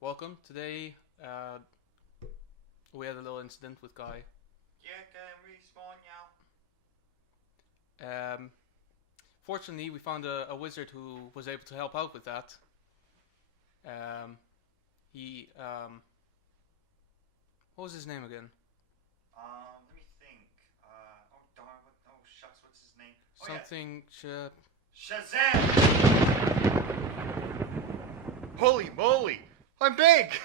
welcome. Today, we had a little incident with Guy. Yeah, can respawn now. Um, Fortunately, we found a wizard who was able to help out with that. Um, what was his name again? Let me think. Oh darn, oh shucks, what's his name? Oh Something. yeah, Shazam! Holy moly, I'm big.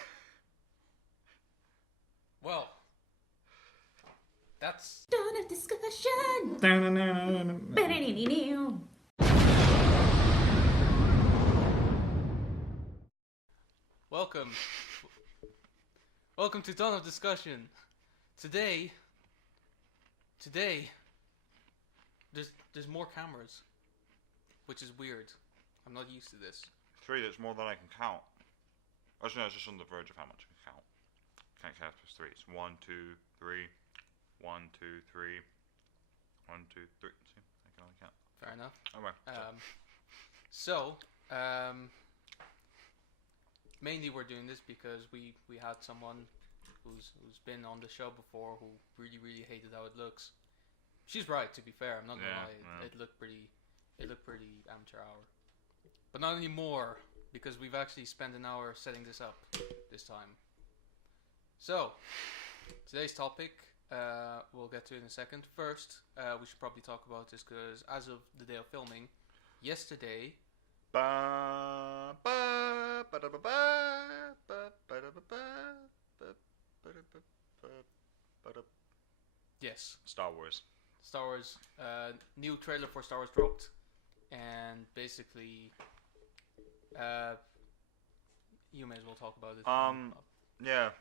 Well, that's Dawn of discussion. welcome. Welcome to Dawn of Discussion. Today, there's more cameras, which is weird. I'm not used to this. 3, that's more than I can count. Actually, no, it's just on the verge of how much I can count. Can't count plus 3. It's 1, 2, 3. 1, 2, 3. 1, 2, 3. See, I can only count. Fair enough. Alright. Mainly we're doing this because we had someone who's been on the show before who really hated how it looks. She's right, to be fair. I'm not gonna lie. Yeah. It looked pretty amateur hour. But not anymore, because we've actually spent an hour setting this up this time. So, today's topic, we'll get to it in a second. First, we should probably talk about this because as of the day of filming, yesterday. Yes. Star Wars. New trailer for Star Wars dropped, and basically, you may as well talk about it. Yeah,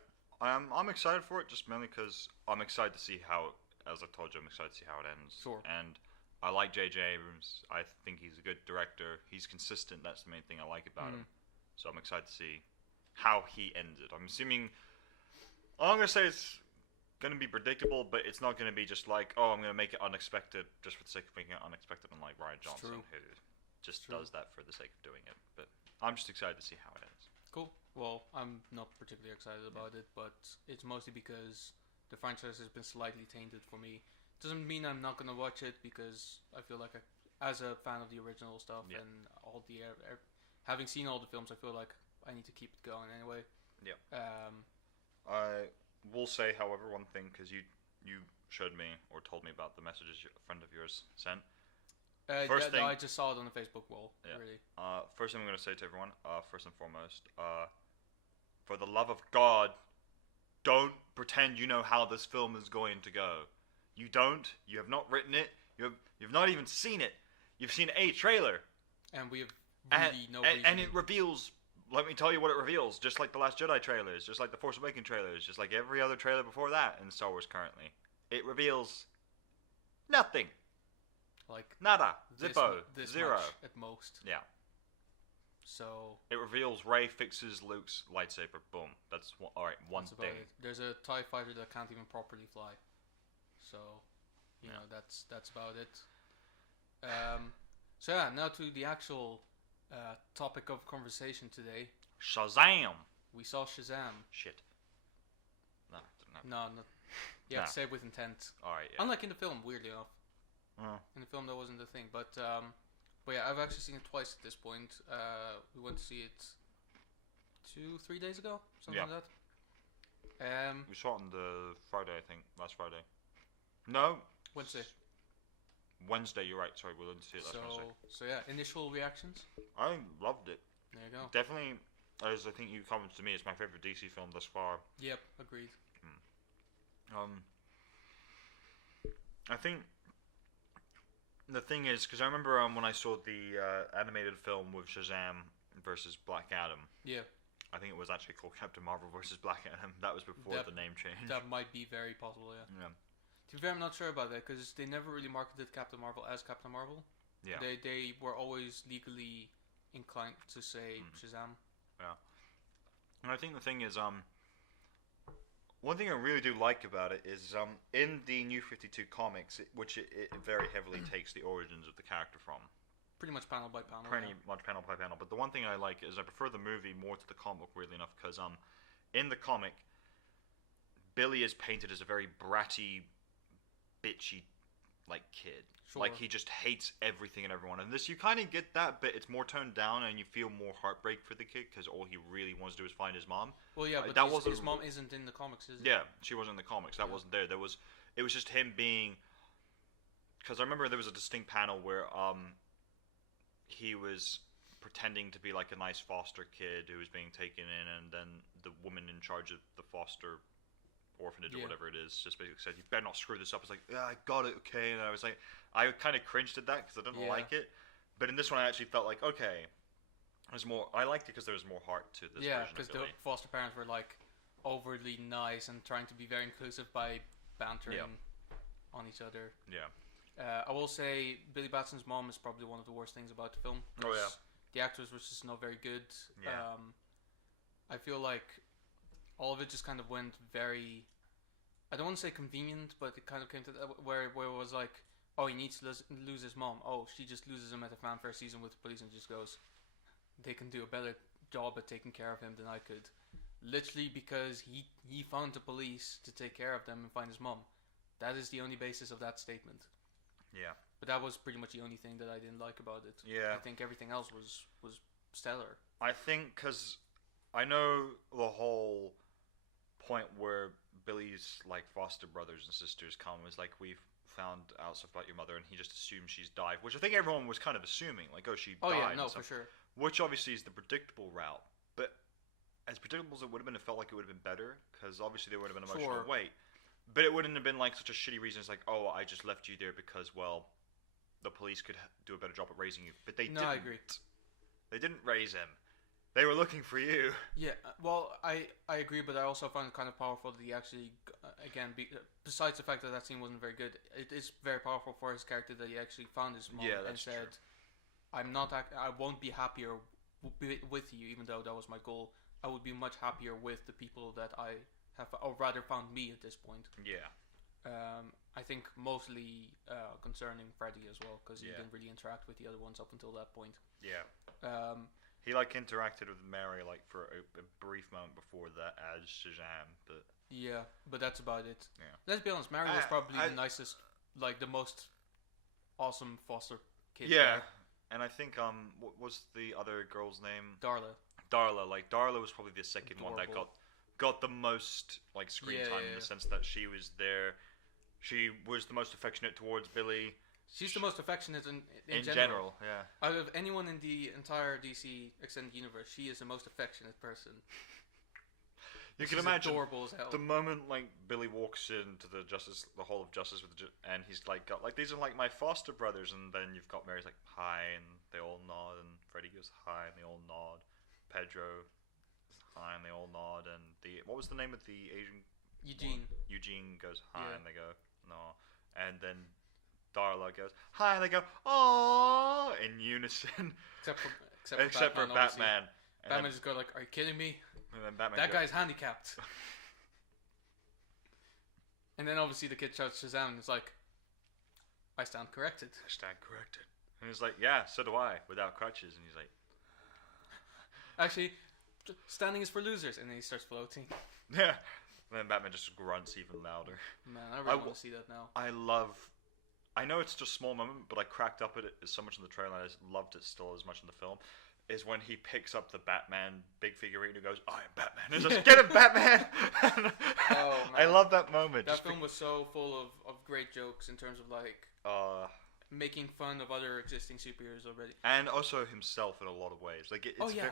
I'm excited for it just mainly because I'm excited to see how, as I told you, I'm excited to see how it ends. Sure. And I like J.J. Abrams. I think he's a good director. He's consistent. That's the main thing I like about him. So I'm excited to see how he ends it. I'm assuming, I'm gonna say it's gonna be predictable, but it's not gonna be just like, oh, I'm gonna make it unexpected just for the sake of making it unexpected, unlike Ryan Johnson, who just does that for the sake of doing it. But I'm just excited to see how it ends. Cool. Well, I'm not particularly excited about it, but it's mostly because the franchise has been slightly tainted for me. Doesn't mean I'm not gonna watch it because I feel like as a fan of the original stuff and all the having seen all the films, I feel like I need to keep it going anyway. Yeah. I will say, however, one thing, because you showed me or told me about the messages a friend of yours sent. First thing, I just saw it on the Facebook wall. Yeah. Really. First thing I'm gonna say to everyone, first and foremost, for the love of God, don't pretend you know how this film is going to go. You don't. You have not written it. You've not even seen it. You've seen a trailer. And we have really no reason. And it reveals. Let me tell you what it reveals. Just like the Last Jedi trailers, just like the Force Awakens trailers, just like every other trailer before that in Star Wars currently, it reveals nothing. Like nada, zippo, this zero much at most. Yeah. So it reveals Rey fixes Luke's lightsaber. Boom. That's one thing. There's a TIE fighter that can't even properly fly. So, you know, that's about it. So yeah, now to the actual topic of conversation today. Shazam. We saw Shazam. Shit. No, didn't happen. No, not. You have to say it with intent. Alright, yeah. Unlike in the film, weirdly enough. In the film, that wasn't the thing. But yeah, I've actually seen it twice at this point. We went to see it 2-3 days ago, something like that. We saw it on the Friday, I think, last Friday. No. Wednesday, you're right. Sorry, we went to see it last Wednesday. So yeah, initial reactions? I loved it. There you go. Definitely, as I think you commented to me, it's my favorite DC film thus far. Yep, agreed. I think the thing is, because I remember when I saw the animated film with Shazam versus Black Adam. Yeah. I think it was actually called Captain Marvel versus Black Adam. That was before the name change. That might be very possible, yeah. To be fair, I'm not sure about that because they never really marketed Captain Marvel as Captain Marvel. Yeah. They were always legally inclined to say Shazam. Yeah. And I think the thing is, one thing I really do like about it is, in the New 52 comics, which it very heavily takes the origins of the character from. pretty much panel by panel. Pretty much panel by panel. But the one thing I like is I prefer the movie more to the comic, weirdly enough, because in the comic, Billy is painted as a very bratty, bitchy, like kid. Sure. Like he just hates everything and everyone. And this, you kind of get that, but it's more toned down, and you feel more heartbreak for the kid because all he really wants to do is find his mom. Well, yeah, but his mom isn't in the comics, is it? Yeah, she wasn't in the comics. That wasn't there. It was just him being. Because I remember there was a distinct panel where he was pretending to be like a nice foster kid who was being taken in, and then the woman in charge of the foster orphanage or whatever it is just basically said, "You better not screw this up." It's like, "Yeah, I got it, okay." And I was like, I kind of cringed at that because I didn't like it. But in this one, I actually felt like, okay, there's more. I liked it because there was more heart to this. Yeah, because the foster parents were like overly nice and trying to be very inclusive by bantering on each other. Yeah. I will say Billy Batson's mom is probably one of the worst things about the film. Oh yeah. The actress was just not very good. Yeah. I feel like all of it just kind of went very, I don't want to say convenient, but it kind of came to that where it was like, oh, he needs to lose his mom. Oh, she just loses him at the fanfare season with the police and just goes, they can do a better job at taking care of him than I could. Literally because he found the police to take care of them and find his mom. That is the only basis of that statement. Yeah. But that was pretty much the only thing that I didn't like about it. Yeah. I think everything else was stellar. I think because I know the whole point where Billy's like foster brothers and sisters come is like, we've found out stuff about your mother, and he just assumes she's died, which I think everyone was kind of assuming, like, oh, she died. Oh yeah, no, for sure. Which obviously is the predictable route, but as predictable as it would have been, it felt like it would have been better because obviously there would have been emotional weight, but it wouldn't have been like such a shitty reason. It's like, oh, I just left you there because, well, the police could do a better job at raising you, but they didn't. I agree. They didn't raise him. They were looking for you. Yeah, well, I agree, but I also find it kind of powerful that he actually, besides the fact that scene wasn't very good, it is very powerful for his character that he actually found his mom and said, true. I won't be happier with you, even though that was my goal. I would be much happier with the people that I have, or rather found me at this point. Yeah. I think mostly concerning Freddy as well, because he didn't really interact with the other ones up until that point. Yeah. He like interacted with Mary like for a brief moment before that as Shazam, but yeah, but that's about it. Yeah. Let's be honest, Mary was probably the nicest, like the most awesome foster kid. Yeah, and I think what was the other girl's name? Darla. Like Darla was probably the second one that got the most like screen time in the sense that she was there. She was the most affectionate towards Billy. She's the most affectionate in general. Yeah. Out of anyone in the entire DC extended universe, she is the most affectionate person. You can imagine adorable as hell. The moment like Billy walks into the Hall of Justice and he's like got like, these are like my foster brothers, and then you've got Mary's like, hi, and they all nod, and Freddy goes hi, and they all nod. Pedro, hi, and they all nod, and what was the name of the Asian? Eugene. One? Eugene goes hi, and they go no, and then Darla goes hi, and they go aww in unison. Except for Batman. Batman just go like, "Are you kidding me?" And then Batman that guy's handicapped. And then obviously the kid shouts Shazam, and it's like, "I stand corrected." I stand corrected. And he's like, "Yeah, so do I, without crutches." And he's like, "Actually, standing is for losers." And then he starts floating. Yeah. And then Batman just grunts even louder. Man, I really want to see that now. I know it's just a small moment, but I cracked up at it so much in the trailer, and I just loved it still as much in the film, is when he picks up the Batman big figurine and goes, "I am Batman." And just, "Get him, Batman!" Oh, man. I love that moment. That film was so full of great jokes in terms of like making fun of other existing superheroes already. And also himself in a lot of ways. Like it's very,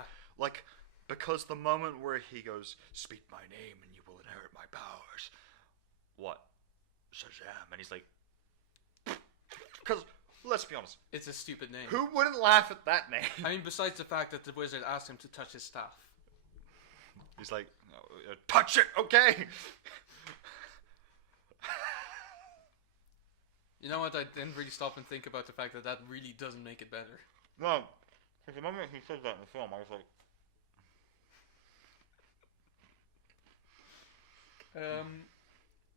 because the moment where he goes, "Speak my name and you will inherit my powers." What? Shazam. And he's like, because, let's be honest, it's a stupid name. Who wouldn't laugh at that name? I mean, besides the fact that the wizard asked him to touch his staff. He's like, touch it, okay? You know what? I didn't really stop and think about the fact that really doesn't make it better. No. Because the moment he said that in the film, I was like...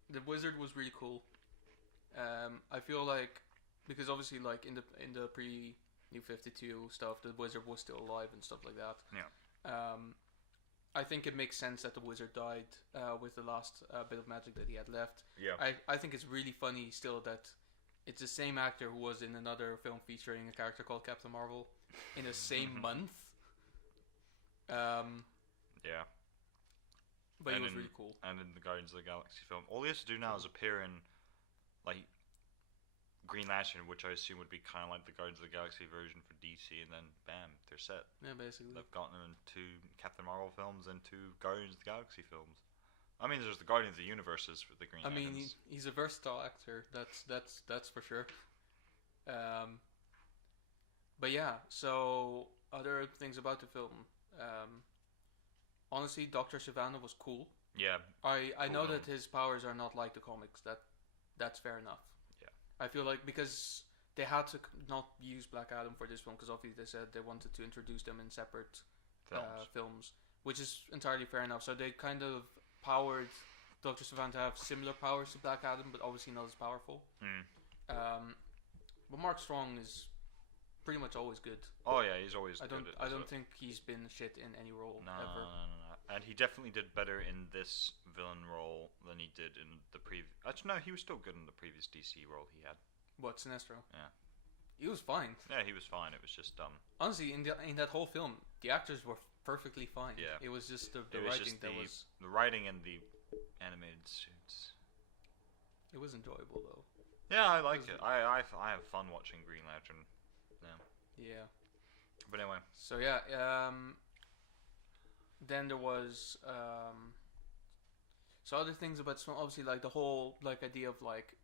The wizard was really cool. I feel like, because obviously, like in the New 52 stuff. The Wizard was still alive and stuff like that. Yeah. I think it makes sense that the Wizard died with the last bit of magic that he had left. Yeah. I think it's really funny still that it's the same actor who was in another film featuring a character called Captain Marvel in the same month. Yeah. But it was really cool. And in the Guardians of the Galaxy film, all he has to do now is appear in, like, Green Lantern, which I assume would be kind of like the Guardians of the Galaxy version for DC, and then bam, they're set. Yeah, basically. They've gotten him in 2 Captain Marvel films and 2 Guardians of the Galaxy films. I mean, there's the Guardians of the Universes for the Green Lanterns. I mean, he's a versatile actor. That's for sure. But yeah, so other things about the film. Honestly, Dr. Sivana was cool. Yeah. I cool know film. that his powers are not like the comics. That's fair enough. Yeah. I feel like because they had to not use Black Adam for this film because obviously they said they wanted to introduce them in separate films, which is entirely fair enough. So they kind of powered Dr. Sivana to have similar powers to Black Adam, but obviously not as powerful. But Mark Strong is pretty much always good. Oh yeah, he's always good. I don't think he's been shit in any role ever. No. And he definitely did better in this villain role than he did in the previous. Actually, no, he was still good in the previous DC role he had. What, Sinestro? Yeah. He was fine. Yeah, he was fine. It was just honestly, in that whole film, the actors were perfectly fine. Yeah. It was just the writing that was. The writing and the animated suits. It was enjoyable though. Yeah, I like it. I have fun watching Green Lantern. Yeah. But anyway. So yeah, then there was so other things about obviously like the whole like idea of like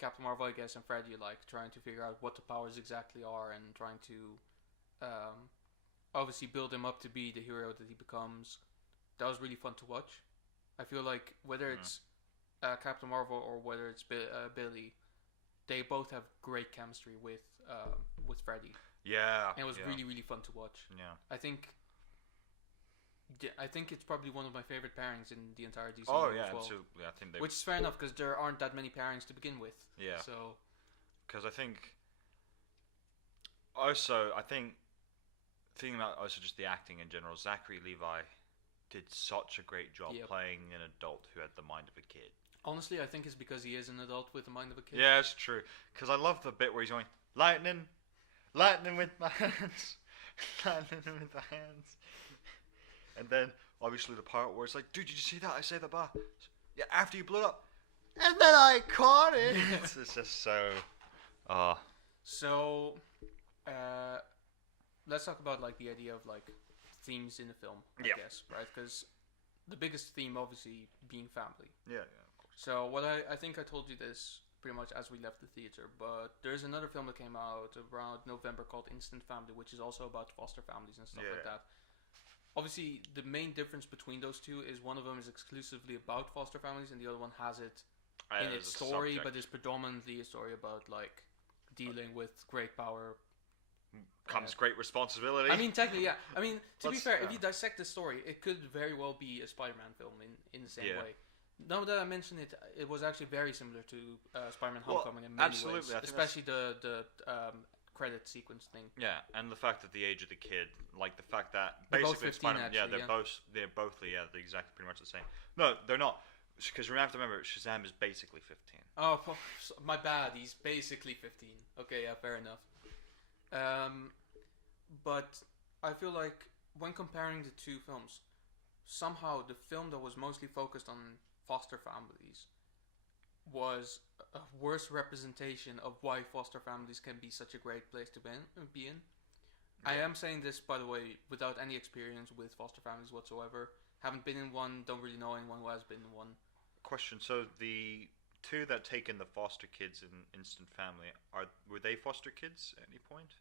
Captain Marvel, I guess, and Freddy like trying to figure out what the powers exactly are and trying to obviously build him up to be the hero that he becomes. That was really fun to watch. I feel like whether it's Captain Marvel or whether it's Billy, they both have great chemistry with Freddy. Yeah. And it was really, really fun to watch. Yeah. I think it's probably one of my favorite pairings in the entire DC. Oh yeah, as well. absolutely. I think Which is fair enough because there aren't that many pairings to begin with. Yeah. So. Because I think. Also, I think. Thinking about also just the acting in general, Zachary Levi did such a great job playing an adult who had the mind of a kid. Honestly, I think it's because he is an adult with the mind of a kid. Yeah, it's true. Because I love the bit where he's going, lightning with my hands, lightning with the hands. And then, obviously, the part where it's like, dude, did you see that? I saved the bar. Yeah, after you blew it up. And then I caught it. It's just so... So, let's talk about, like, the idea of, like, themes in the film, I guess, right? Because the biggest theme, obviously, being family. Yeah. So what I think I told you this pretty much as we left the theater, but there's another film that came out around November called Instant Family, which is also about foster families and stuff like that. Obviously, the main difference between those two is one of them is exclusively about foster families, and the other one has it in its story, but is predominantly a story about like dealing with great power. Comes great responsibility. I mean, technically, yeah. I mean, to be fair, if you dissect the story, it could very well be a Spider-Man film in the same way. Now that I mention it, it was actually very similar to Spider-Man Homecoming in many ways, especially the credit sequence thing. Yeah, and the fact that the age of the kid, like the fact that they're basically both 15 actually, they're both they're exactly pretty much the same. No, they're not, because we have to remember Shazam is basically 15. Oh, my bad. He's basically 15. Okay, yeah, fair enough. But I feel like when comparing the two films, somehow the film that was mostly focused on foster families was a worse representation of why foster families can be such a great place to be in. I am saying this, by the way, without any experience with foster families whatsoever. Haven't been in one, don't really know anyone who has been in one. Question, so the two that take in the foster kids in Instant Family, were they foster kids at any point?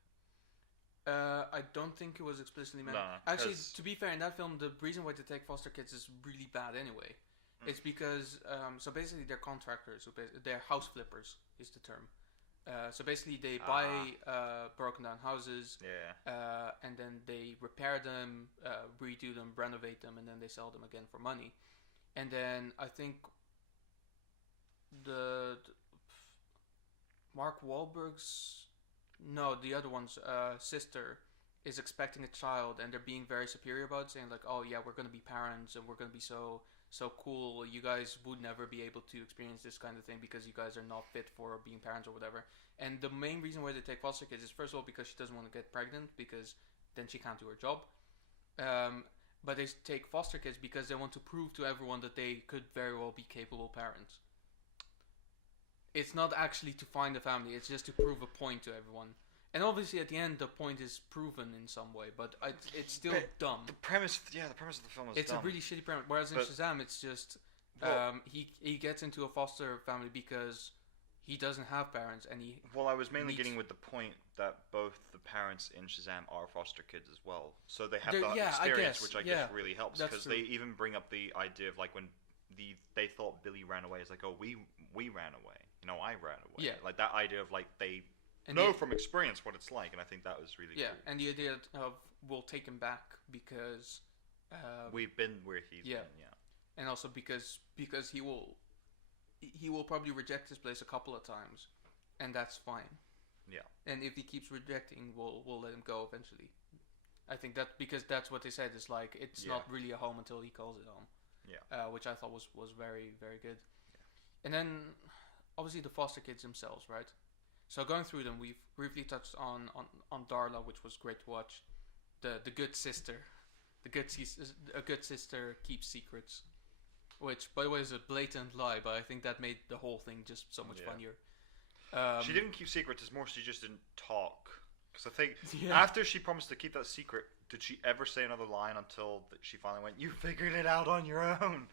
I don't think it was explicitly mentioned. No, actually, to be fair, in that film, the reason why they take foster kids is really bad anyway. It's because, so basically they're contractors, they're house flippers is the term. So basically they buy broken down houses, and then they repair them, redo them, renovate them, and then they sell them again for money. And then I think the Mark Wahlberg's no, the other one's sister is expecting a child, and they're being very superior about it, saying like, "Oh yeah, we're gonna be parents, and we're gonna be so cool. You guys would never be able to experience this kind of thing because you guys are not fit for being parents or whatever." And the main reason why they take foster kids is first of all because she doesn't want to get pregnant because then she can't do her job. But they take foster kids because they want to prove to everyone that they could very well be capable parents. It's not actually to find a family; it's just to prove a point to everyone. And obviously, at the end, the point is proven in some way, but it's still dumb. The premise of the film is It's dumb. a really shitty premise. Whereas in Shazam, it's just he gets into a foster family because he doesn't have parents, and he. Well, I was mainly getting with the point that both the parents in Shazam are foster kids as well, so they have that experience, which I guess really helps because they even bring up the idea of like when they thought Billy ran away. It's like, oh, we ran away. I ran away. Yeah. Like that idea of like they. And know from experience what it's like, and I think that was really cool. And the idea of we'll take him back because we've been where he's been, and also because he will probably reject this place a couple of times, and that's fine. Yeah. And if he keeps rejecting, we'll let him go eventually. I think that because that's what they said. It's like it's not really a home until he calls it home. Yeah. Which I thought was very very good. Yeah. And then obviously the foster kids themselves, right? So going through them, we've briefly touched on Darla, which was great to watch. The good sister, a good sister keeps secrets, which by the way is a blatant lie, but I think that made the whole thing just so much funnier. She didn't keep secrets; it's more she just didn't talk. Because I think after she promised to keep that secret, did she ever say another line until she finally went, "You figured it out on your own"?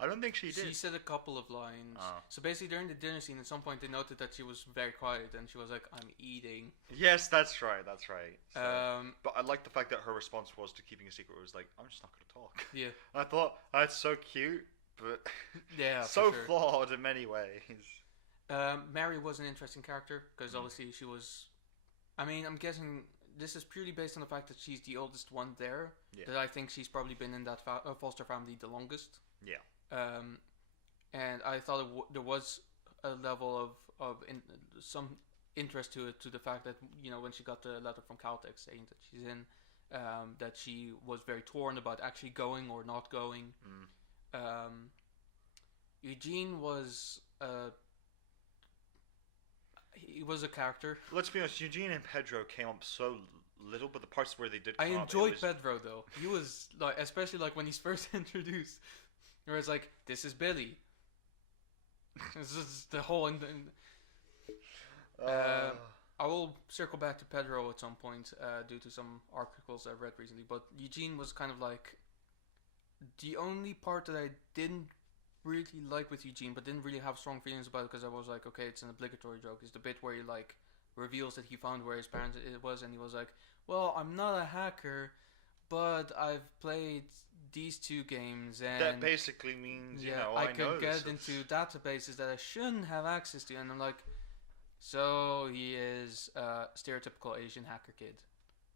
I don't think she did. She said a couple of lines. So basically, during the dinner scene, at some point they noted that she was very quiet, and she was like, "I'm eating." Yes, that's right. So, but I like the fact that her response was to keeping a secret. It was like, "I'm just not going to talk." Yeah. And I thought that's so cute, but so flawed in many ways. Mary was an interesting character because obviously she was. I mean, I'm guessing this is purely based on the fact that she's the oldest one there. Yeah. That I think she's probably been in that foster family the longest. Yeah. And I thought there was a level of some interest to it, to the fact that when she got the letter from Caltech saying that she's in, that she was very torn about actually going or not going. Eugene was he was a character. Let's be honest, Eugene and Pedro came up so little, but the parts where they did I enjoyed Pedro though. He was like, especially like when he's first introduced. Where it's like, this is Billy. This is the whole... I will circle back to Pedro at some point due to some articles I've read recently. But Eugene was kind of like... The only part that I didn't really like with Eugene, but didn't really have strong feelings about it because I was like, okay, it's an obligatory joke, is the bit where he like reveals that he found where his parents it was, and he was like, well, I'm not a hacker, but I've played... these two games, and that basically means I could get into databases that I shouldn't have access to, and I'm like, so he is a stereotypical Asian hacker kid.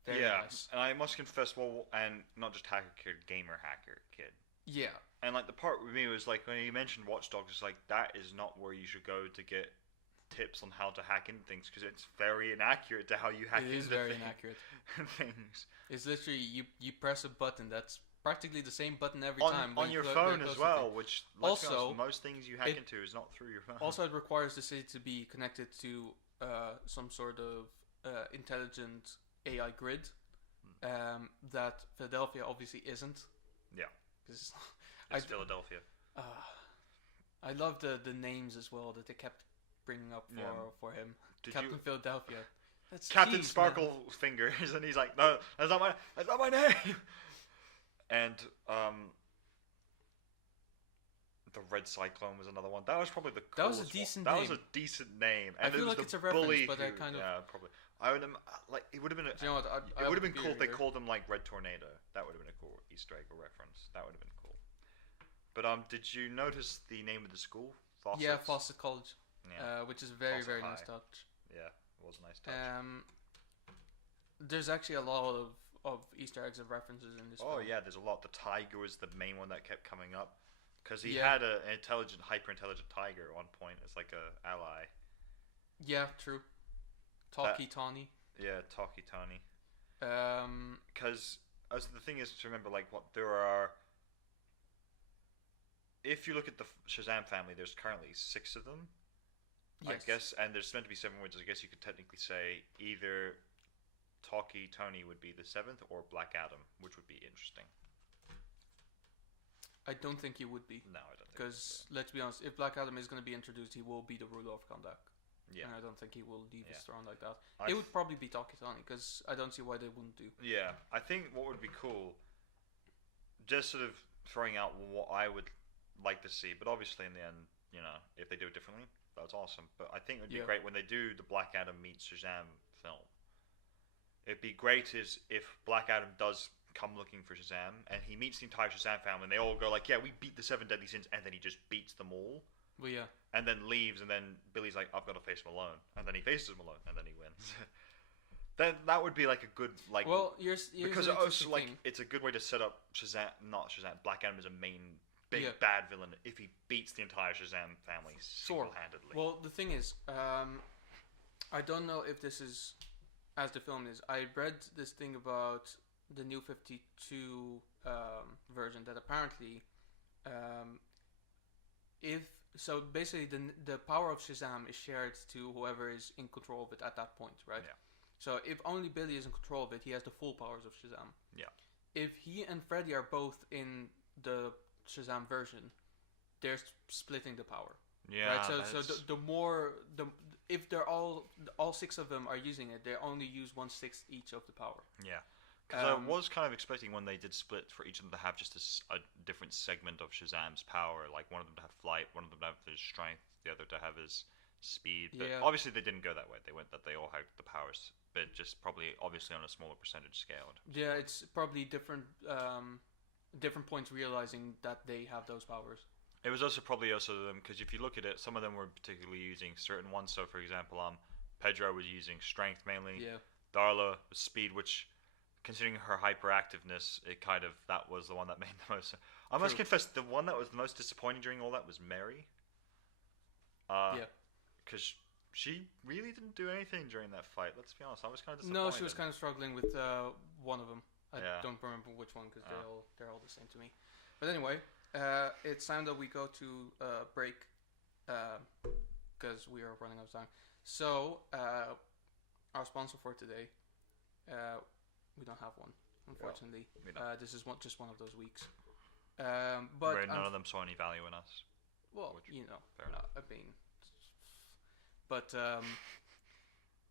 Very nice. And I must confess, and not just hacker kid, gamer hacker kid. Yeah. And like the part with me was like when you mentioned Watch Dogs, it's like that is not where you should go to get tips on how to hack into things because it's very inaccurate to how you hack into things. It is very inaccurate. Things. It's literally you press a button that's practically the same button every time on your phone as well, which also most things you hack into is not through your phone. Also, it requires the city to be connected to some sort of intelligent AI grid that Philadelphia obviously isn't. Yeah, it's Philadelphia. I love the names as well that they kept bringing up for him. Captain Philadelphia. That's Captain Sparkle Fingers, and he's like, no, that's not my name. And the Red Cyclone was another one. That was probably the coolest. That was a decent name. That was a decent name. And I feel like it's a reference, but I kind of probably. I would like it would have been. You know what? It would have been cool if they called him like Red Tornado. That would have been a cool Easter egg or reference. That would have been cool. But did you notice the name of the school? Fawcett's? Yeah, Fawcett College. Yeah. Which is very very nice touch. Yeah, it was a nice touch. There's actually a lot of Easter eggs and references in this film. Yeah, there's a lot. The tiger was the main one that kept coming up because he had an hyper intelligent tiger at one point as like a ally. Yeah, true. Talkie Tawny. Yeah, Talkie Tawny. Um, Because the thing is to remember, like, what there are. If you look at the Shazam family, there's currently 6 of them. yes. I guess, and there's meant to be 7 words. I guess you could technically say either Talkie Tony would be the 7th, or Black Adam, which would be interesting. I don't think he would be. No, I don't think. Because, let's be honest, if Black Adam is going to be introduced, he will be the ruler of Kahndaq. Yeah. And I don't think he will leave his Yeah. throne like that. I It would probably be Talkie Tawny, because I don't see why they wouldn't do. Yeah, I think what would be cool, just sort of throwing out what I would like to see, but obviously in the end, you know, if they do it differently, that's awesome. But I think it would be Yeah. great when they do the Black Adam meets Shazam film. It'd be great is if Black Adam does come looking for Shazam, and he meets the entire Shazam family, and they all go like, yeah, we beat the 7 deadly sins, and then he just beats them all. But yeah. And then leaves, and then Billy's like, I've got to face him alone. And then he faces him alone, and then he wins. Then that would be like a good, like... Well, here's because an also, interesting like, thing. it's a good way to set up Black Adam as a main, big, Yeah. bad villain if he beats the entire Shazam family single-handedly. Well, the thing is, I don't know if this is as the film is. I read this thing about the New 52 version that apparently, basically the power of Shazam is shared to whoever is in control of it at that point, right? Yeah. So if only Billy is in control of it, he has the full powers of Shazam. Yeah. If he and Freddy are both in the Shazam version, they're splitting the power. Yeah, Right. So if they're all 6 of them are using it, they only use 1/6 each of the power. Yeah. Because I was kind of expecting when they did split for each of them to have just a different segment of Shazam's power, like one of them to have flight, one of them to have his strength, the other to have his speed. But Yeah. obviously they didn't go that way. They went that they all had the powers, but just probably obviously on a smaller percentage scale. Yeah, it's probably different points realizing that they have those powers. It was also probably them because if you look at it, some of them were particularly using certain ones. So for example, Pedro was using strength mainly. Yeah. Darla was speed, which, considering her hyperactiveness, that was the one that made the most. I must True. confess, the one that was the most disappointing during all that was Mary. Yeah. Because she really didn't do anything during that fight. Let's be honest, I was kind of disappointed. No, she was kind of struggling with one of them. I Yeah. don't remember which one because they're all the same to me. But anyway, it's time that we go to break because we are running out of time. So our sponsor for today, we don't have one, unfortunately. we don't. This is just one of those weeks. Where But none of them saw any value in us. well, which- you know, fair enough. I mean, but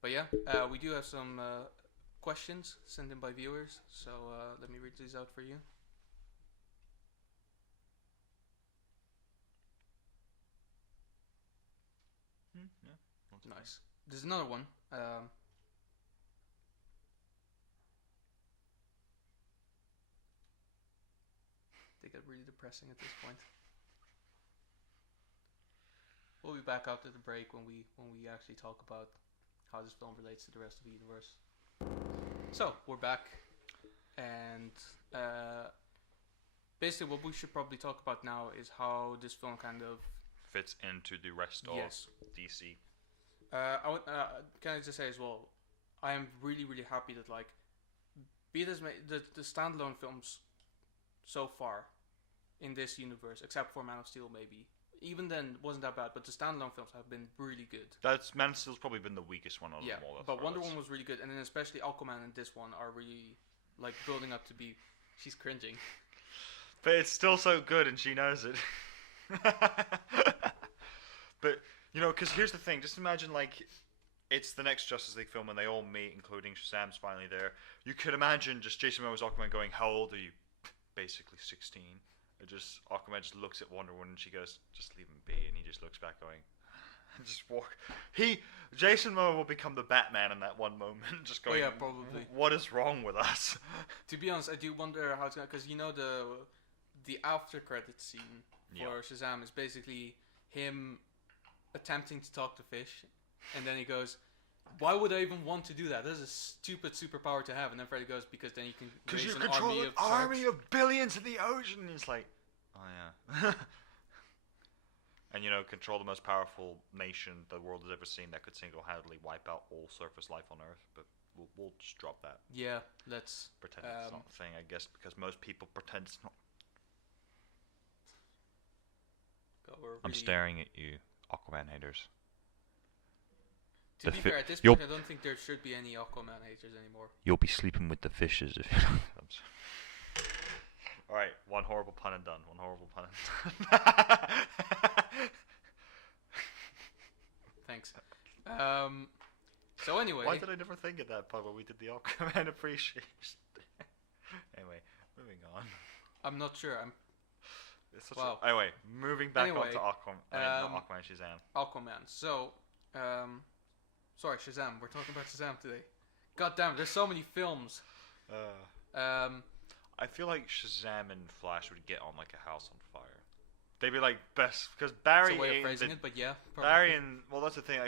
yeah, we do have some questions sent in by viewers. So let me read these out for you. Yeah. Nice. There's another one. They get really depressing at this point. We'll be back after the break when we actually talk about how this film relates to the rest of the universe. So we're back, and basically what we should probably talk about now is how this film kind of Fits into the rest of yes. DC. Can I just say as well, I am really, really happy that like, be it as the standalone films so far in this universe, except for Man of Steel maybe, even then wasn't that bad, but the standalone films have been really good. That's Man of Steel's probably been the weakest one of Yeah, them all. but Wonder Woman was really good, and then especially Aquaman and this one are really like building up to be. She's cringing. But it's still so good, and she knows it. But you know, because here's the thing: just imagine like it's the next Justice League film, and they all meet, including Shazam's finally there. You could imagine just Jason Momoa's Aquaman going, "How old are you?" Basically 16. Aquaman just looks at Wonder Woman, and she goes, "Just leave him be," and he just looks back, going, "Just walk." Jason Momoa will become the Batman in that one moment, just going, yeah, probably. What is wrong with us? To be honest, I do wonder how it's gonna, because you know the after credit scene for Shazam is basically him attempting to talk to fish, and then he goes, "Why would I even want to do that? That's a stupid superpower to have." And then Freddy goes, "Because then you can Because raise you an control army an of sharks." army of billions in the ocean. And it's like, oh yeah. and control the most powerful nation the world has ever seen that could single-handedly wipe out all surface life on Earth. But we'll just drop that. Yeah, let's Pretend it's not a thing, I guess, because most people pretend it's not. I'm staring at you, Aquaman haters. To be fair, at this point, I don't think there should be any Aquaman haters anymore. You'll be sleeping with the fishes if you don't. Alright, one horrible pun and done. Thanks. So anyway. Why did I never think of that pun when we did the Aquaman appreciation? Anyway, moving on. I'm not sure. Anyway, moving back on to Aquaman Shazam. Aquaman. So, sorry, Shazam. We're talking about Shazam today. God damn, there's so many films. I feel like Shazam and Flash would get on like a house on fire. They'd be like best because Barry. It's a way of phrasing it, but yeah. Probably. Barry and that's the thing.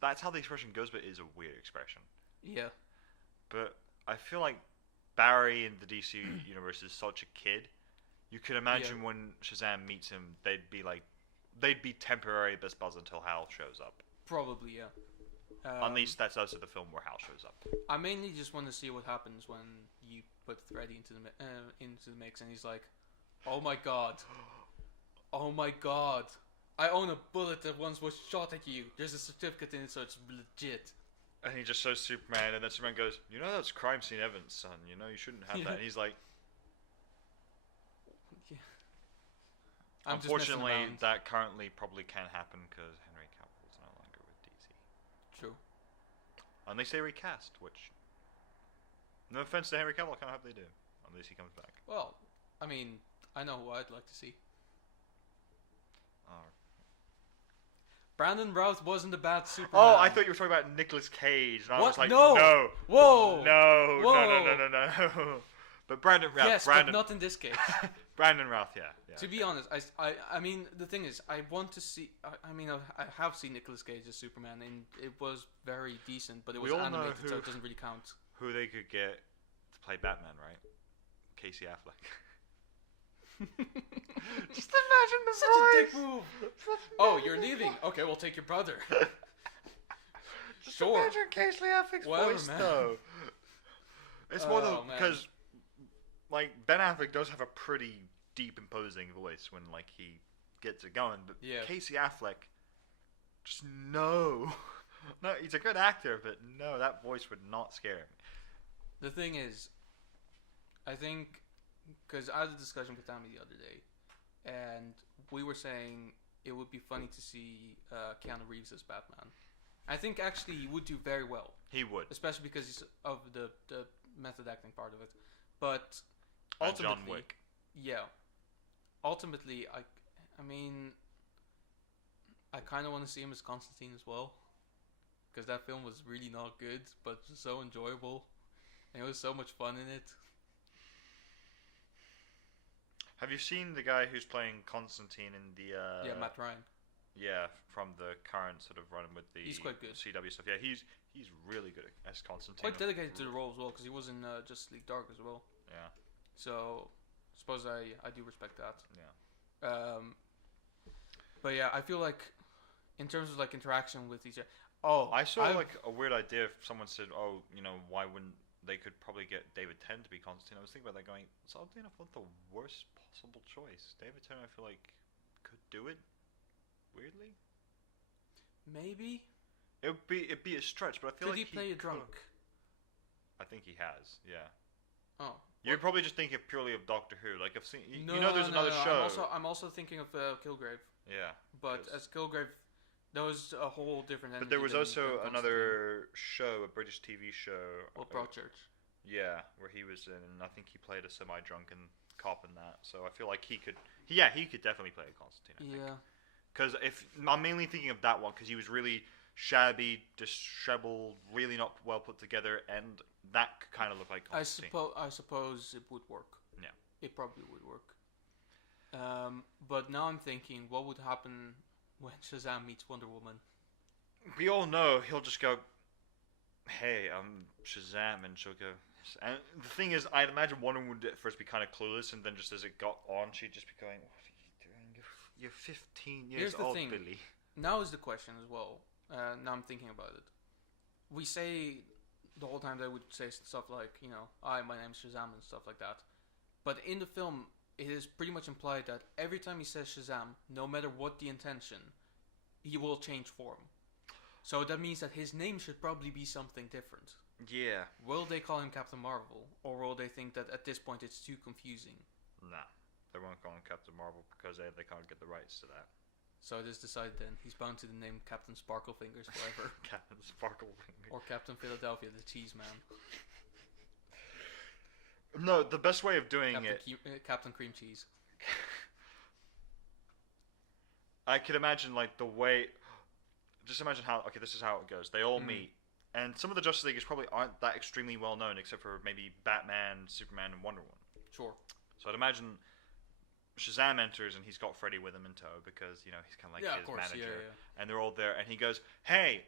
That's how the expression goes, but it is a weird expression. Yeah. But I feel like Barry in the DC universe is such a kid. You could imagine when Shazam meets him, they'd be temporary best buds until Hal shows up. Probably, yeah. At least that's also the film where Hal shows up. I mainly just want to see what happens when you put Freddy into the mix, and he's like, "Oh my god, oh my god, I own a bullet that once was shot at you. There's a certificate in it, so it's legit." And he just shows Superman, and then Superman goes, "That's crime scene evidence, son. You shouldn't have that." And he's like, "Unfortunately, that currently probably can't happen because Henry Cavill is no longer with DC." True. Unless they recast, which, no offense to Henry Cavill, I kind of hope they do. Unless he comes back. Well, I mean, I know who I'd like to see. Brandon Routh wasn't a bad Superman. Oh, I thought you were talking about Nicolas Cage. And I was like, no. Whoa. No. No. But Brandon Routh. Yes, but not in this case. Brandon Routh, yeah. To be honest, I mean, the thing is, I want to see. I have seen Nicolas Cage as Superman, and it was very decent, but it was animated, so it doesn't really count. Who they could get to play Batman, right? Casey Affleck. Just imagine the Such a dick move. Oh, you're leaving? Okay, we'll take your brother. Just imagine Casey Affleck's voice, man. though. It's more though because, like, Ben Affleck does have a pretty deep, imposing voice when he gets it going. But Casey Affleck, just no, he's a good actor, but no, that voice would not scare me. The thing is, I think. Because I had a discussion with Tammy the other day, and we were saying it would be funny to see Keanu Reeves as Batman. I think actually he would do very well. He would. Especially because of the method acting part of it. But ultimately... John Wick. Yeah. Ultimately, I mean, I kind of want to see him as Constantine as well. Because that film was really not good, but so enjoyable. And it was so much fun in it. Have you seen the guy who's playing Constantine in the... Yeah, Matt Ryan. Yeah, from the current sort of run with the he's quite good. CW stuff. Yeah, he's really good as Constantine. Quite dedicated to the role as well, because he was in Justice League Dark as well. Yeah. So, I suppose I do respect that. Yeah. But yeah, I feel like, in terms of interaction with each other... Oh, I saw a weird idea if someone said, why wouldn't... They could probably get David Tennant to be Constantine. I was thinking about that going, oddly enough, not the worst possible choice. David Tennant, I feel like, could do it. Weirdly. Maybe. It'd be a stretch, but I feel could like he play a drunk? I think he has, yeah. Oh. You're probably just thinking purely of Doctor Who. Like, I've seen, there's another no. show. I'm also thinking of Kilgrave. Yeah. But as Kilgrave, that was a whole different energy. But there was also another show, a British TV show. Well, Broadchurch. Yeah, where he was in, and I think he played a semi-drunken cop in that. So I feel like he could definitely play a Constantine. I think. Because I'm mainly thinking of that one, because he was really shabby, disheveled, really not well put together, and that kind of looked like Constantine. I suppose it would work. Yeah. It probably would work. But now I'm thinking, what would happen when Shazam meets Wonder Woman? We all know he'll just go, "Hey, I'm Shazam," and she'll go. And the thing is, I'd imagine Wonder Woman would at first be kind of clueless, and then just as it got on, she'd just be going, "What are you doing? You're 15 Here's years the old, thing. Billy. Now is the question as well. Now I'm thinking about it. We say the whole time they would say stuff like, "Hi, my name's Shazam" and stuff like that. But in the film, it is pretty much implied that every time he says Shazam, no matter what the intention, he will change form. So that means that his name should probably be something different. Yeah. Will they call him Captain Marvel, or will they think that at this point it's too confusing? Nah. They won't call him Captain Marvel because they can't get the rights to that. So it is decided then he's bound to the name Captain Sparklefingers forever. Captain Sparklefinger. Or Captain Philadelphia, the cheese man. No, the best way of doing Captain Cream Cheese. I could imagine like the way. Just imagine how. Okay, this is how it goes. They all meet, and some of the Justice Leaguers probably aren't that extremely well known, except for maybe Batman, Superman, and Wonder Woman. Sure. So I'd imagine Shazam enters and he's got Freddy with him in tow because he's kind of like his manager, and they're all there. And he goes, "Hey,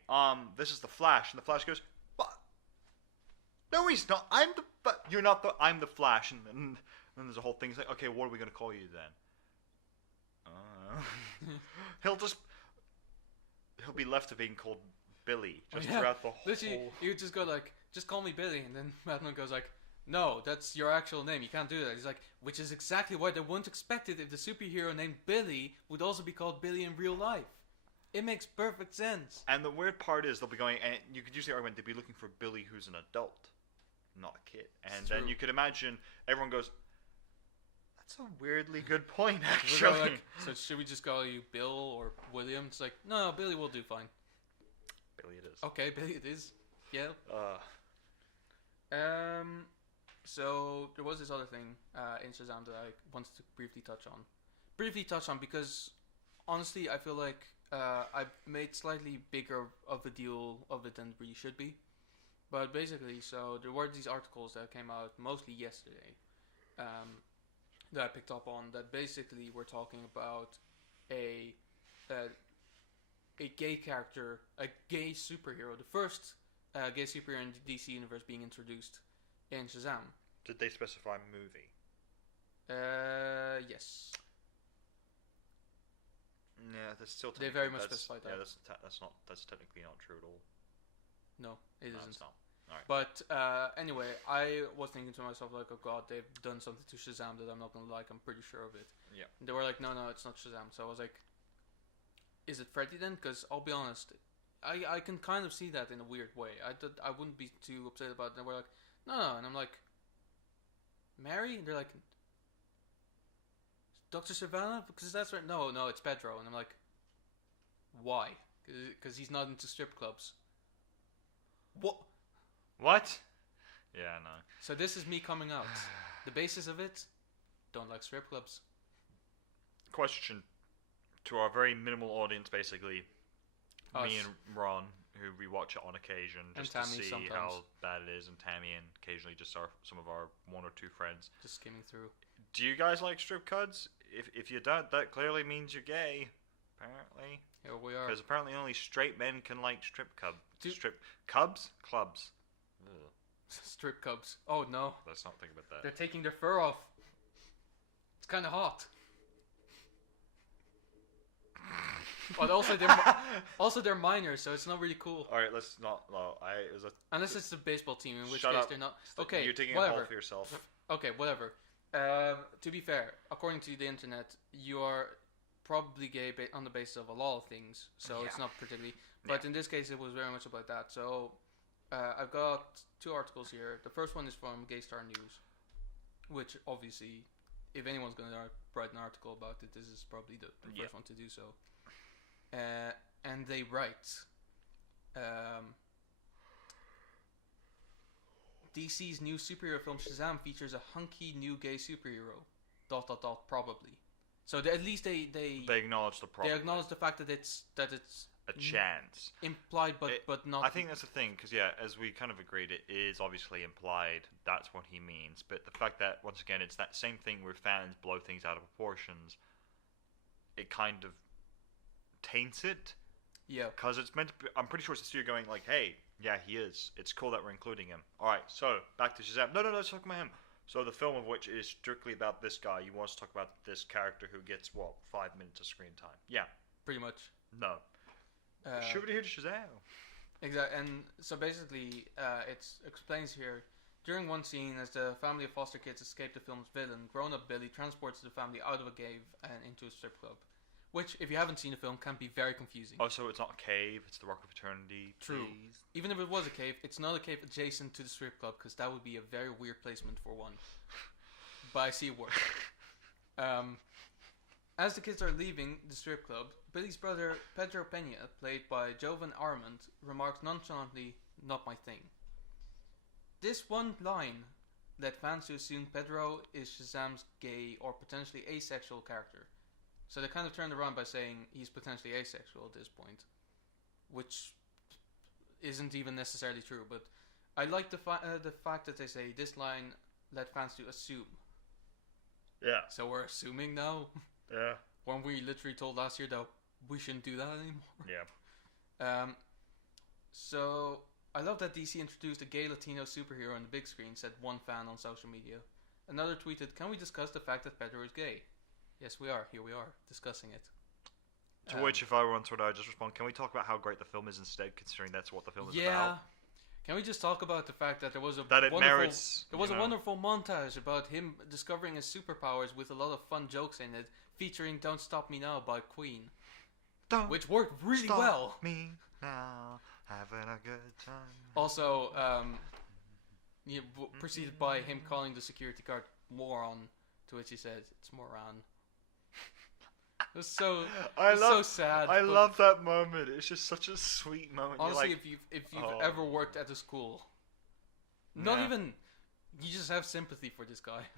this is the Flash," and the Flash goes, "What? No, he's not. But you're not the. I'm the Flash." And then there's a whole thing. He's like, "Okay, what are we gonna call you then?" He'll be left to being called Billy throughout the whole. Literally, you just go like, "Just call me Billy," and then Batman goes like, "No, that's your actual name. You can't do that." He's like, which is exactly why they wouldn't expect it if the superhero named Billy would also be called Billy in real life. It makes perfect sense. And the weird part is they'll be going, and you could use the argument they'd be looking for Billy who's an adult, not a kid. And then you could imagine everyone goes, "That's a weirdly good point, actually." Like, so should we just call you Bill or William? It's like, no, Billy will do fine. Billy it is. Okay, Billy it is. Yeah. So there was this other thing in Shazam that I wanted to briefly touch on because honestly I feel like I made slightly bigger of a deal of it than it really should be. But basically, so there were these articles that came out mostly yesterday that I picked up on that basically were talking about a gay character, a gay superhero, the first gay superhero in the DC universe being introduced in Shazam. Did they specify movie? Yes. Yeah, that's still. They very much specified that. Yeah, that's technically not true at all. No, it isn't. It's not. All right. But anyway, I was thinking to myself like, oh god, they've done something to Shazam that I'm not gonna like. I'm pretty sure of it. Yeah. And they were like, no, it's not Shazam. So I was like, is it Freddy then? Because I'll be honest, I can kind of see that in a weird way. I wouldn't be too upset about it. And they were like, no, and I'm like, Mary? And they're like, Dr. Savannah? Because that's right. No, it's Pedro. And I'm like, why? Because he's not into strip clubs. What? Yeah, no. So this is me coming out. The basis of it, don't like strip clubs. Question to our very minimal audience, basically. Us. Me and Ron, who rewatch it on occasion, just to see sometimes. how bad it is, and Tammy, and occasionally just some of our one or two friends. Just skimming through. Do you guys like strip clubs? If you don't, that clearly means you're gay. Apparently. Here we are. Because apparently only straight men can like strip clubs. Ugh. Strip clubs. Oh no. Let's not think about that. They're taking their fur off. It's kind of hot. But also they're minors, so it's not really cool. All right, let's not. No, Unless it's the baseball team, in which Shut case up. they're not. Okay, You're taking whatever. a for yourself. Okay, whatever. To be fair, according to the internet, you are probably gay on the basis of a lot of things, so it's not particularly. But in this case, it was very much about that. So I've got two articles here. The first one is from Gay Star News, which obviously, if anyone's going to write an article about it, this is probably the first one to do so. And they write, DC's new superhero film Shazam features a hunky new gay superhero. ... Probably. So at least they acknowledge the problem. They acknowledge the fact that it's a chance implied, but not. I think that's the thing, because as we kind of agreed, it is obviously implied. That's what he means. But the fact that once again, it's that same thing where fans blow things out of proportions. It kind of taints it. Yeah. Because it's meant to be, I'm pretty sure it's the studio going like, hey, yeah, he is. It's cool that we're including him. All right, so back to Shazam. No, let's talk about him. So the film of which is strictly about this guy. You want to talk about this character who gets, 5 minutes of screen time? Yeah. Pretty much. No. Shoot it here to Shazam. Exactly, and so basically, it explains here, during one scene, as the family of foster kids escape the film's villain, grown-up Billy transports the family out of a cave and into a strip club. Which, if you haven't seen the film, can be very confusing. Oh, so it's not a cave, it's the Rock of Eternity. True. Please. Even if it was a cave, it's not a cave adjacent to the strip club, because that would be a very weird placement for one. But I see it work. As the kids are leaving the strip club, Billy's brother, Pedro Peña, played by Jovan Armand, remarks nonchalantly, "Not my thing." This one line led fans to assume Pedro is Shazam's gay or potentially asexual character. So they kind of turned around by saying he's potentially asexual at this point, which isn't even necessarily true. But I like the fact that they say this line led fans to assume. Yeah. So we're assuming now, Yeah. when we literally told last year that we shouldn't do that anymore. Yeah. So I love that DC introduced a gay Latino superhero on the big screen, said one fan on social media. Another tweeted, "Can we discuss the fact that Pedro is gay?" Yes, we are. Here we are, discussing it. To which, if I were on Twitter, I'd just respond, "Can we talk about how great the film is instead, considering that's what the film is about?" Can we just talk about the fact that there was a wonderful montage about him discovering his superpowers with a lot of fun jokes in it, featuring "Don't Stop Me Now" by Queen, which worked really well. Me now, having a good time. Also, preceded by him calling the security guard moron, to which he said, "It's moron." It was so sad. I love that moment. It's just such a sweet moment. Honestly, if you've ever worked at a school, not even, you just have sympathy for this guy.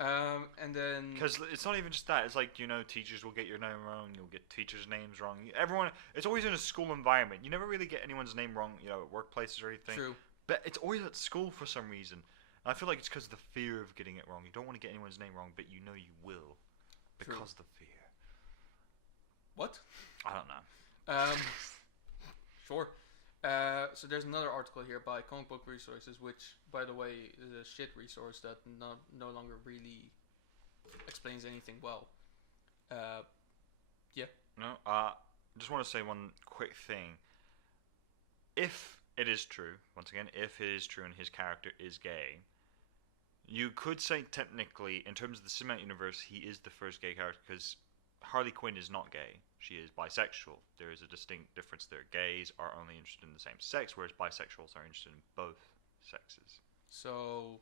And then because it's not even just that. It's like, teachers will get your name wrong. You'll get teachers' names wrong. Everyone. It's always in a school environment. You never really get anyone's name wrong. At workplaces or anything. True. But it's always at school for some reason. And I feel like it's because of the fear of getting it wrong. You don't want to get anyone's name wrong, but you know you will, because of the fear. What? I don't know. Sure. So there's another article here by Comic Book Resources, which, by the way, is a shit resource that no longer really explains anything well. Yeah. No. Just want to say one quick thing. If it is true, once again, if it is true and his character is gay, you could say technically, in terms of the cinematic universe, he is the first gay character, because Harley Quinn is not gay. She is bisexual. There is a distinct difference there. Gays are only interested in the same sex, whereas bisexuals are interested in both sexes. So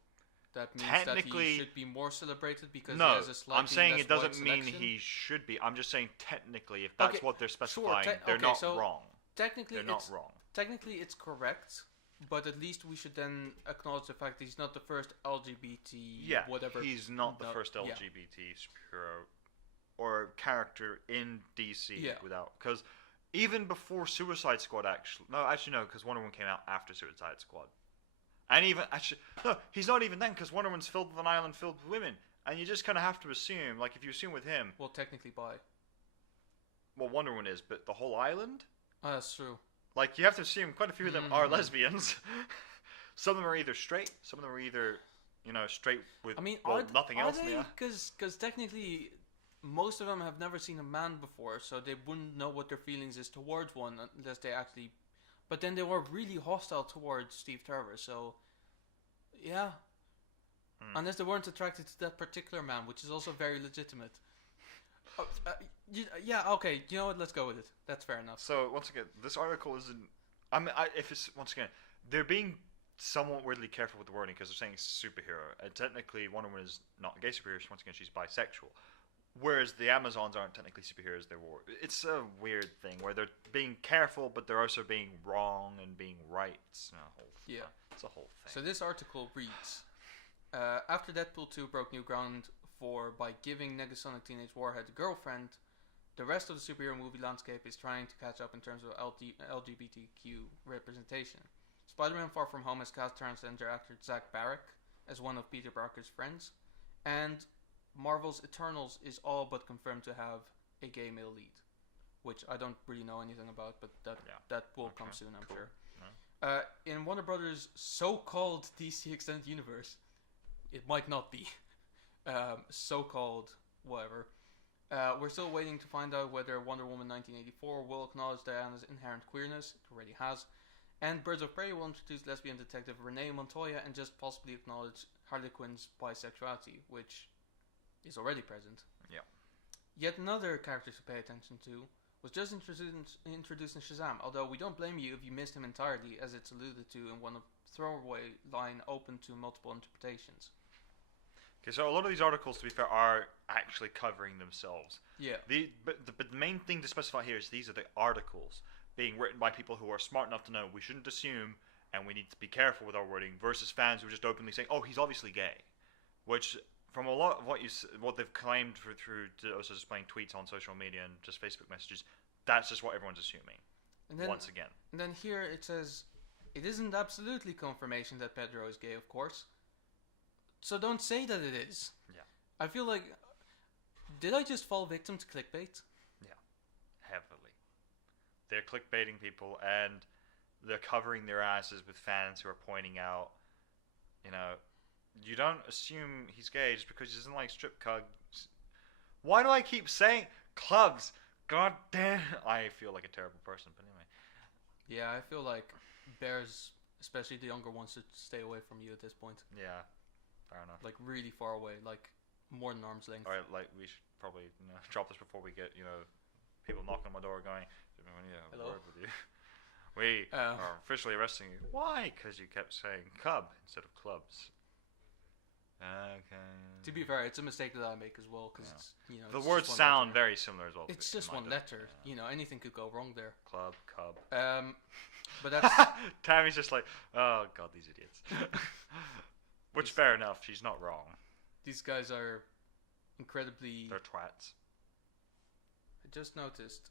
that means that he should be more celebrated because he has a slightly I'm saying less it doesn't wide mean selection? he should be. I'm just saying technically, if that's what they're specifying, sure, they're not wrong. Technically, they're not wrong. Technically, it's correct, but at least we should then acknowledge the fact that he's not the first LGBT whatever. He's not the first LGBT superhero or character in DC without, because even before Suicide Squad, no, because Wonder Woman came out after Suicide Squad, and even he's not even then, because Wonder Woman's filled with an island filled with women, and you just kind of have to assume, like if you assume with him, well, technically Wonder Woman is, but the whole island, that's true. Like you have to assume quite a few of them are lesbians. Some of them are either straight, some of them are either straight with nothing else. Because technically, most of them have never seen a man before, so they wouldn't know what their feelings is towards one unless they actually. But then they were really hostile towards Steve Trevor, so yeah. Unless they weren't attracted to that particular man, which is also very legitimate. Okay. You know what? Let's go with it. That's fair enough. So once again, this article isn't. If it's once again, they're being somewhat weirdly careful with the wording because they're saying superhero, and technically Wonder Woman is not a gay superhero. Once again, she's bisexual. Whereas the Amazons aren't technically superheroes; they're war. It's a weird thing where they're being careful, but they're also being wrong and being right. It's a whole thing. So this article reads: after Deadpool 2 broke new ground by giving Negasonic Teenage Warhead a girlfriend, the rest of the superhero movie landscape is trying to catch up in terms of LGBTQ representation. Spider-Man Far From Home has cast transgender actor Zach Barrick as one of Peter Parker's friends, and Marvel's Eternals is all but confirmed to have a gay male lead, which I don't really know anything about, but that will come soon, I'm sure. In Warner Brothers' so-called DC Extended Universe, it might not be. So-called whatever. We're still waiting to find out whether Wonder Woman 1984 will acknowledge Diana's inherent queerness. It already has. And Birds of Prey will introduce lesbian detective Renee Montoya and just possibly acknowledge Harley Quinn's bisexuality, which is already present. Yeah. Yet another character to pay attention to was just introduced in Shazam, although we don't blame you if you missed him entirely, as it's alluded to in one of throwaway line open to multiple interpretations. Okay, so a lot of these articles, to be fair, are actually covering themselves. Yeah. But the main thing to specify here is these are the articles being written by people who are smart enough to know we shouldn't assume and we need to be careful with our wording, versus fans who are just openly saying, "Oh, he's obviously gay," which from a lot of what they've claimed through also just playing tweets on social media and just Facebook messages, that's just what everyone's assuming. And then, once again. And then here it says, it isn't absolutely confirmation that Pedro is gay, of course. So don't say that it is. Yeah. I feel like, did I just fall victim to clickbait? Yeah, heavily. They're clickbaiting people and they're covering their asses with fans who are pointing out, you don't assume he's gay just because he doesn't like strip clubs. Why do I keep saying clubs? God damn. I feel like a terrible person, but anyway. Yeah, I feel like bears, especially the younger ones, should stay away from you at this point. Yeah, fair enough. Like really far away, like more than arm's length. Alright, like we should probably drop this before we get, people knocking on my door going, Hello? word with you. We are officially arresting you. Why? Because you kept saying cub instead of clubs. Okay. To be fair, it's a mistake that I make as well, because the words sound very similar as well. It's just one letter. Yeah. Anything could go wrong there. Club, cub. But that's Tammy's just like, oh god, these idiots. Which fair enough, she's not wrong. These guys are incredibly. They're twats. I just noticed,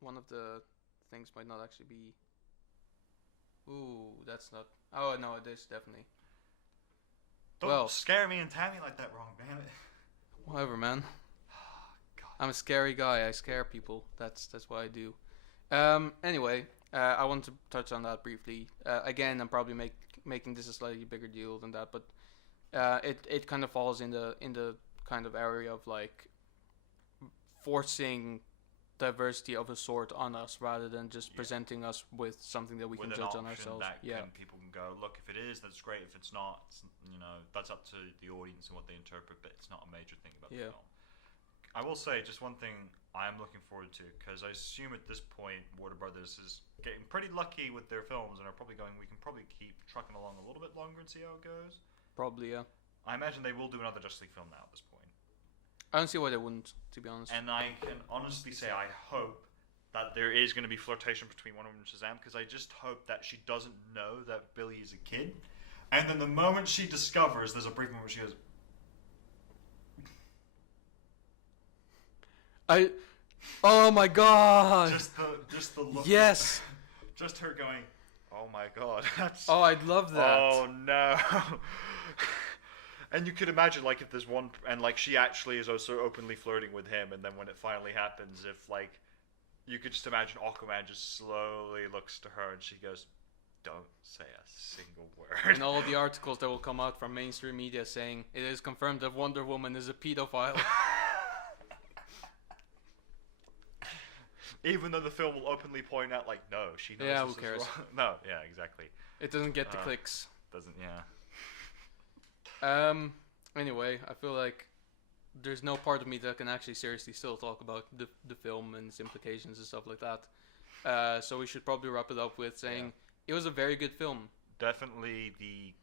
one of the things might not actually be. Ooh, that's not. Oh no, it is definitely. Don't scare me and Tammy like that, wrong, damn it. Whatever, man. God. I'm a scary guy. I scare people. That's what I do. Anyway, I want to touch on that briefly. Again, I'm probably making this a slightly bigger deal than that, but it kind of falls in the kind of area of like forcing diversity of a sort on us rather than just presenting us with something that we can judge on ourselves. People can go, look, if it is, that's great. If it's not, that's up to the audience and what they interpret, but it's not a major thing about the film. I will say just one thing I am looking forward to, because I assume at this point Warner Brothers is getting pretty lucky with their films and are probably going, we can probably keep trucking along a little bit longer and see how it goes. Probably, yeah. I imagine they will do another Justice League film now at this point. I don't see why they wouldn't, to be honest. And I can honestly say I hope that there is going to be flirtation between Wonder Woman and Shazam, because I just hope that she doesn't know that Billy is a kid. And then the moment she discovers, there's a brief moment where she goes... Oh my god! Just the look. Yes! Just her going, oh my god. Oh, I'd love that. Oh no. And you could imagine, like, if there's one, and like she actually is also openly flirting with him, and then when it finally happens, if like, you could just imagine Aquaman just slowly looks to her and she goes, "Don't say a single word." And all the articles that will come out from mainstream media saying it is confirmed that Wonder Woman is a pedophile. Even though the film will openly point out, like, no, she knows. Yeah, this who cares? is wrong. No, yeah, exactly. It doesn't get the clicks. Doesn't, yeah. Anyway, I feel like there's no part of me that can actually seriously still talk about the film and its implications and stuff like that. So we should probably wrap it up with saying it was a very good film. Definitely the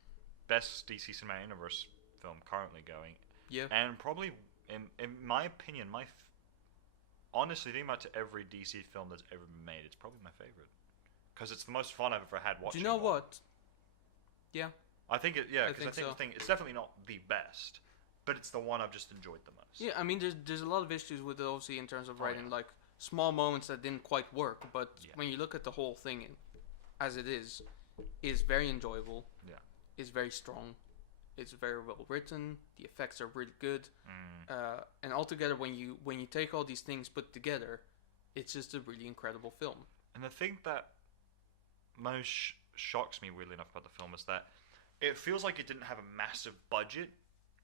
best DC Cinematic Universe film currently going. Yeah. And probably, in my opinion, honestly, thinking about to every DC film that's ever been made, it's probably my favorite. Because it's the most fun I've ever had watching. Do you know what? Yeah. I think it, yeah, because I think so. the thing, it's definitely not the best, but it's the one I've just enjoyed the most. Yeah, I mean, there's a lot of issues with it, obviously, in terms of writing, like, small moments that didn't quite work, but when you look at the whole thing as it is very enjoyable. Yeah. It's very strong. It's very well written. The effects are really good. And altogether, when you take all these things put together, it's just a really incredible film. And the thing that most shocks me, weirdly enough, about the film is that it feels like it didn't have a massive budget,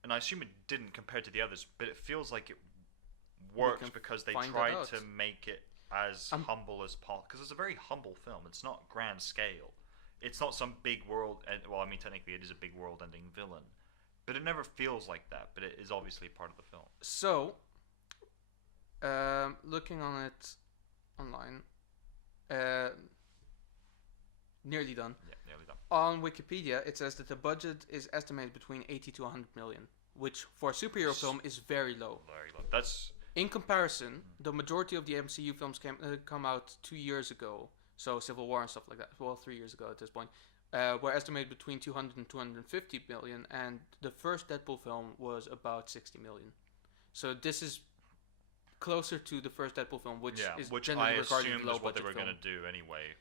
and I assume it didn't compared to the others, but it feels like it works because they tried to make it as humble as possible. Because it's a very humble film. It's not grand scale. It's not some big world. Well, I mean, technically, it is a big world-ending villain, but it never feels like that. But it is obviously part of the film. So, looking on it online, nearly done. Yeah, nearly done. On Wikipedia, it says that the budget is estimated between 80 to 100 million, which for a superhero film is very low. Very low. That's in comparison. The majority of the MCU films come out 2 years ago, so Civil War and stuff like that. Well, 3 years ago at this point, were estimated between 200 and 250 million, and the first Deadpool film was about 60 million. So this is closer to the first Deadpool film, which is generally I regarded assumed low is what they budget were film. going to do anyway.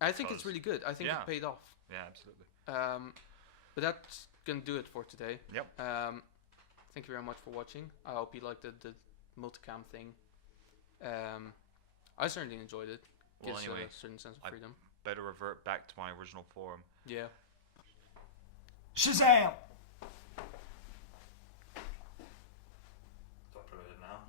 I think it's really good. I think it paid off. Yeah, absolutely. But that's gonna do it for today. Yep. Thank you very much for watching. I hope you liked the multicam thing. I certainly enjoyed it. Well, Gives anyway, a certain sense of freedom. Better revert back to my original form. Yeah. Shazam! So I put it in now.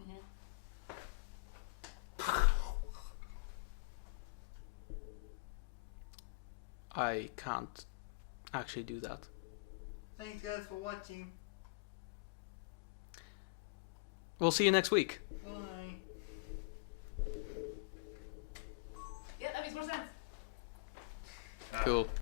I can't actually do that. Thanks guys for watching. We'll see you next week. Bye. Yeah, that makes more sense. Cool.